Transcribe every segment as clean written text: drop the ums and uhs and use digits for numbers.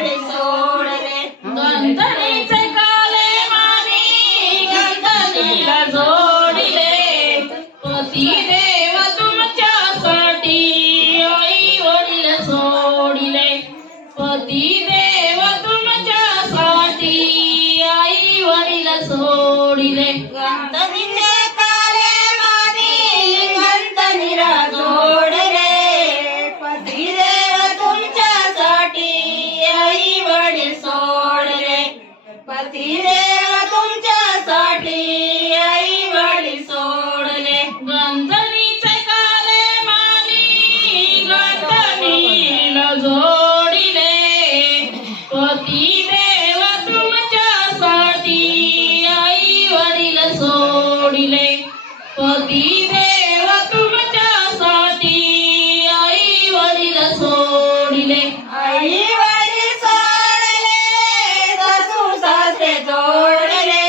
वडील सोडले गंधणीचे काले मानी गंधणीला जोडिले पती देव तुमच्यासाठी आई वडील सोडिले पती देव तुमच्यासाठी आई वडील सोडिले गंधणीचे काले मानी गंधणीला जोडले पती देव तुमच्यासाठी आई वडील सोडले पती देव तुमच्यासाठी आई वडील सोडले गंधणीचे काले मानी गंधणीला जोडिले पती देव तुमच्यासाठी आई वडील सोडिले पती देव तुमच्यासाठी आई वडील सोडिले आई वडील सोडले सासू सासरे जोडले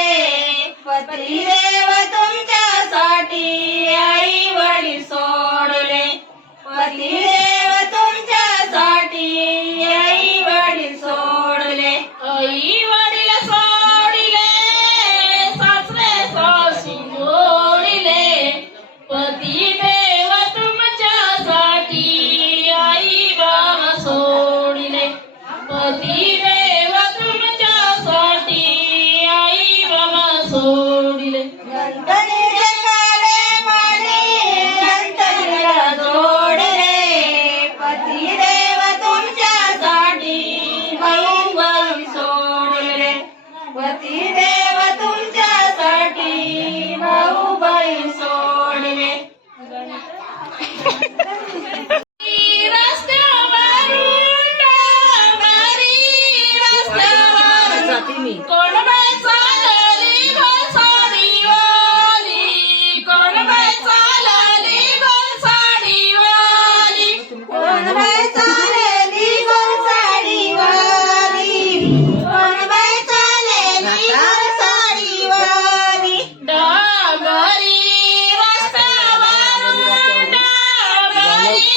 पती देव तुमच्यासाठी आई वडील सोडले पती देव तुमच्यासाठी आई वडील सोडले आई वडील सोडिले सासरे सासू जोडिले पती देव तुमच्यासाठी आई बाबा सोडिले पती देव तुमच्यासाठी आई बाबा सोडिले गंधणीचे काले मानी गंधणीला जोडले पती देव तुमच्यासाठी भाऊ बहीण सोडले पती देव तुमच्यासाठी भाऊ बहीण सोडले रस्त्यावरून डांबरी रस्त्यावरून कोण बाई चालली घोसाडीवाली कोण बाई चालली घोसाडीवाली कोण बाई चालली घोसाडीवाली कोण बाई चालली घोसाडीवाली डांबरी रस्त्यावरून डांबरी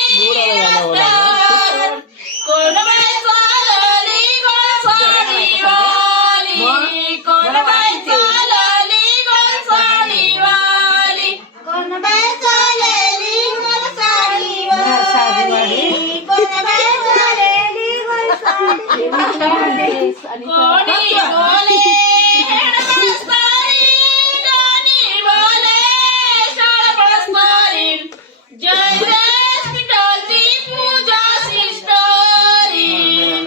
रस्त्यावरून कोण बाई चालली घोसाडीवाली कोण बाई चालली घोसाडीवाली कोण बाई चालली घोसाडीवाली कोण बाई चालली घोसाडीवाली कोणी बोले हेडमास्तारी कोणी बोले शाळामास्तारी जय जय विठ्ठलची पूजा सिस्टरी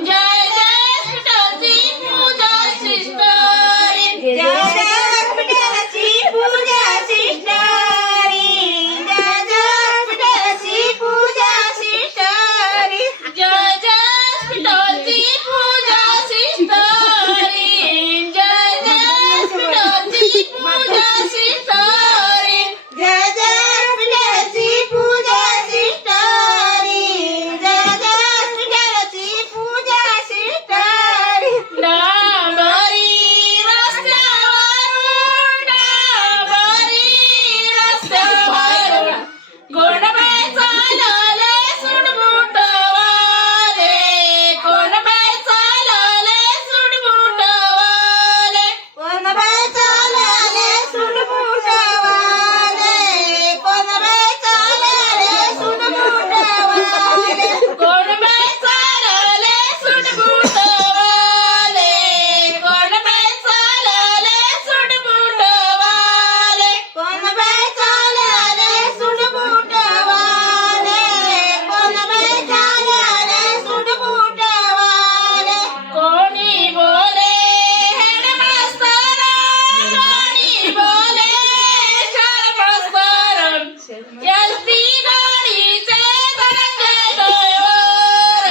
जय जय विठ्ठलची पूजा सिस्टरी जय जय विठ्ठलची पूजा सिस्टरी जय जय विठ्ठलची पूजा सिस्टरी जय जय विठ्ठलची पूजा सिस्टरी जय जय विठ्ठलची पूजा सिस्टरी जय जय विठ्ठलची पूजा सिस्टरी जय जय विठ्ठलची पूजा सिस्टरी डांबरी रस्त्यावरून डांबरी रस्त्यावरून कोण बाई चालले सुटबुटवाले कोण बाई चालले सुटबुटवाले कोण बाई चालले सुटबुटवाले कोण बाई चालले सुटबुटवाले कोण बाई चालले सुटबुटवाले कोण बाई चालले सुटबुटवाले कोण बाई चालले सुटबुटवाले कोण बाई चालले सुटबुटवाले कोणी बोले हेडमास्तर कोणी बोले शाळामास्तर एसटी गाडीचे धनंजय ड्रायव्हर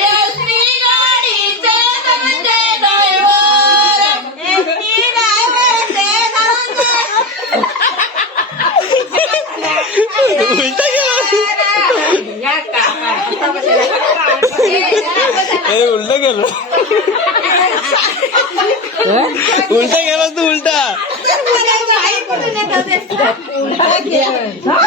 एसटी गाडीचे धनंजय ड्रायव्हर एसटी ड्रायव्हरचे उलटा गेलो उलटा गेला तू उलटा उलटा